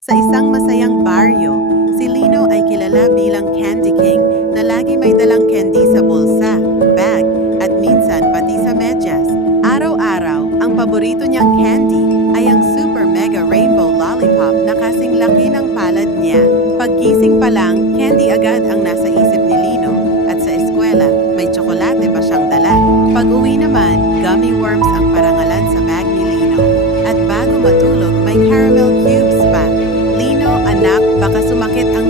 Sa isang masayang baryo, si Lino ay kilala bilang Candy King na lagi may dalang candy sa bulsa, bag, at minsan pati sa medyas. Araw-araw, ang paborito niyang candy ay ang Super Mega Rainbow Lollipop na kasing laki ng palad niya. Paggising pa lang, candy agad ang nasa isip ni Lino at sa eskwela, may tsokolate pa siyang dala. Pag-uwi naman, gummy worms ang parangalan sa bag ni Lino. At bago matulog, may caramel cubes pa. Lino, anak, baka sumakit ang